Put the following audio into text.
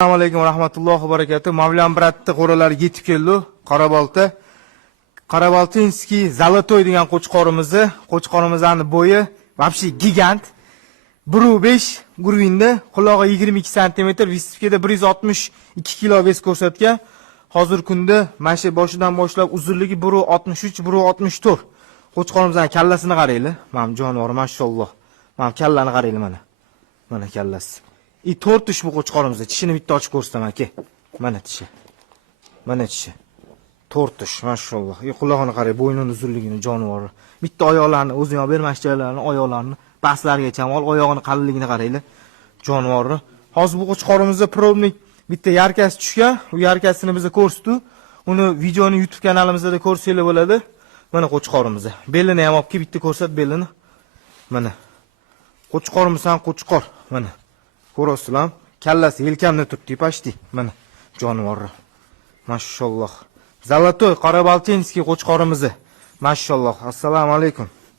Assalomu alaykum rahmatullohi va barakatuh. Mavlon Bratni qo'ralari yetib keldi. Qorabolta. Qoraboltinskiy Zolotoy degan qo'chqorimizni bo'yi вообще gigant. 1.5 gurvinda, qulog'i 22 cm, vistifkada 162 kg ves ko'rsatgan. Hozir kunda mana boshidan boshlab uzunligi 1.63, 1.64. Qo'chqorimizning kallasini qaranglar. Mana jonivor, mashalloh. Mana kallani qaranglar mana. Mana kallasi. 4 tish bu qo'chqorimizda. Tishini bitta ochib ko'rsataman aka. Mana tishi. Mana tishi. 4 tish, mashalloh. Qulog'ini qarang, bo'ynining uzunligini, jonivor. Bitta oyoqlarini, o'zini bermashchalarni, oyoqlarini pastlargacha ol, oyog'ini qalinligini qaranglar. Jonivorni. Hozir bu qo'chqorimizda probnik bitta yarkasi tushgan. U yarkasini biz ko'rsatdik. Uni videoni YouTube kanalimizda ko'rsanglar bo'ladi. Mana qo'chqorimiz. Belini ham olib kelib bitta ko'rsat belini. Mana. Qo'chqorimizdan qo'chqor. Mana. Ko'rasizlar? Kallasi yelkamda turibdi, pashti. Mana jonivor. Mashalloh. Zolotoy Qoraboltinskiy qo'chqorimiz. Mashalloh. Assalomu alaykum.